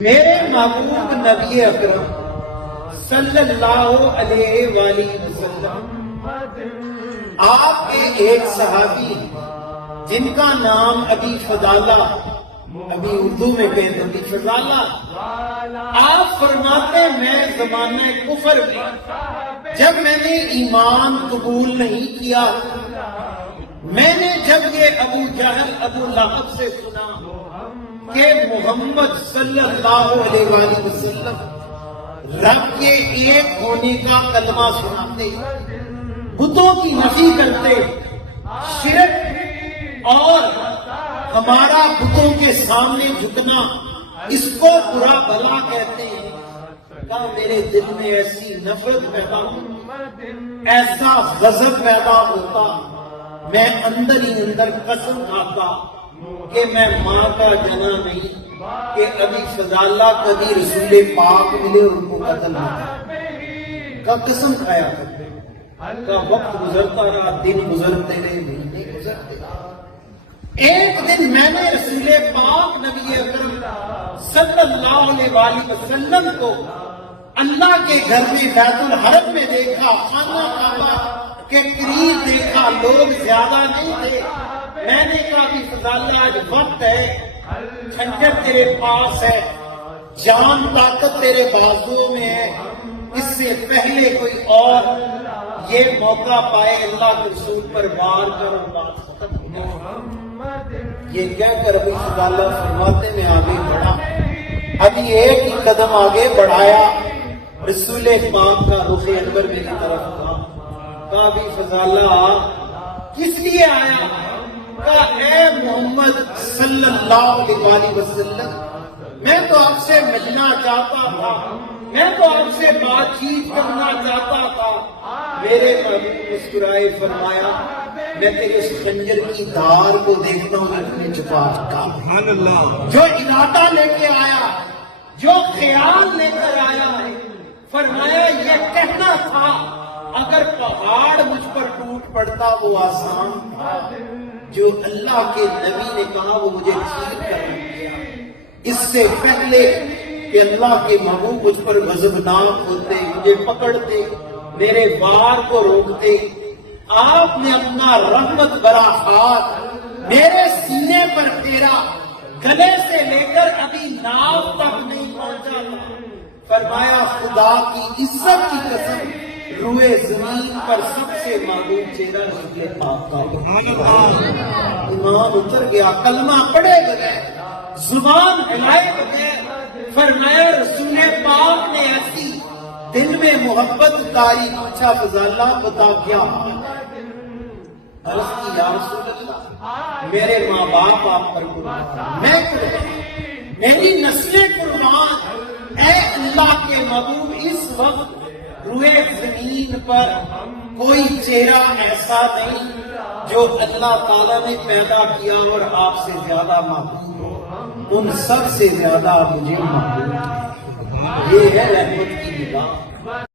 میرے محبوب نبی اکرم صلی اللہ علیہ وآلہ وسلم آپ کے ایک صحابی جن کا نام ابی فضالہ، ابھی اردو میں کہتے ہیں ابی فضالہ، آپ فرماتے میں زمانہ کفر میں جب میں نے ایمان قبول نہیں کیا، میں نے جب یہ ابو جہل ابو لہب سے سنا کہ محمد صلی اللہ علیہ وآلہ وسلم رب کے ایک ہونے کا کلمہ سناتے، بتوں کی نفی کرتے، شرک اور ہمارا بتوں کے سامنے جھکنا اس کو برا بھلا کہتے ہیں، کہا میرے دل میں ایسی نفرت پیدا ہوتی، ایسا غضب پیدا ہوتا، میں اندر ہی اندر قسم کھاتا کہ میں ماں کا جنا نہیں کہ ابھی فضالہ کبھی رسول پاک ملے اور ان کو قتل نہ کرے، کا قسم کھایا کرتے، کا وقت گزرتا رہا، دن گزرتے رہے، مہینے گزرتے رہے۔ ایک دن میں نے رسول پاک نبی اکرم صلی اللہ علیہ وآلہ وسلم کو اللہ کے گھر میں بیت الحرم میں دیکھا، خانہ کعبہ کے قریب دیکھا، لوگ زیادہ نہیں تھے۔ میں نے کہا کہ فضالہ آج وقت ہے، خنجر تیرے پاس ہے، جان طاقت تیرے بازو میں ہے، اس سے پہلے کوئی اور یہ موقع پائے اللہ کے رسول پر وار کر اور بات ختم ہو جائے۔ یہ کہہ کر ابھی فضالہ فرماتے میں آگے بڑھا، ابھی ایک ہی قدم آگے بڑھایا، رسول پاک کا رخ انور میری طرف تھا۔ کہا ابھی فضالہ کس لیے آیا؟ کہا اے محمد صلی اللہ علیہ وسلم، میں تو آپ سے ملنا چاہتا تھا، میں تو آپ سے بات چیت کرنا چاہتا تھا۔ میرے محبوب مسکرائے، فرمایا میں تیرے اس خنجر کی دھار کو دیکھتا ہوں اپنے چھپا چکا، جو ارادہ لے کے آیا، جو خیال لے کر آیا ہے، فرمایا یہ کہنا تھا اگر پہاڑ مجھ پر ٹوٹ پڑتا وہ آسان تھا، جو اللہ کے نبی نے کہا وہ مجھے چیر کر رکھ گیا۔ اس سے پہلے کہ اللہ کے محبوب مجھ پر غضبناک ہوتے، مجھے پکڑتے، میرے وار کو روکتے، آپ نے اپنا رحمت برا ہاتھ میرے سینے پر پھیرا، گلے سے لے کر ابھی ناف تک نہیں پہنچا تھا۔ فرمایا خدا کی عزت کی قسم، روئے زمین پر سب سے محبوب چہرہ رسول پاک کا، ایمان اتر گیا، کلمہ پڑھے بغیر، زبان ہلائے بغیر، فرمایا رسول پاک نے ایسی دل میں محبت اتاری۔ اچھا فضالہ بتا کیا؟ عرض کی یا رسول اللہ میرے ماں باپ آپ پر قربان، میں قربان، میری نسلیں قربان، اے اللہ کے محبوب اس وقت روئے زمین پر کوئی چہرہ ایسا نہیں جو اللہ تعالیٰ نے پیدا کیا اور آپ سے زیادہ محبوب ہو، ان سب سے زیادہ مجھے محبوب ہے۔ یہ ہے رحمت کی نگاہ۔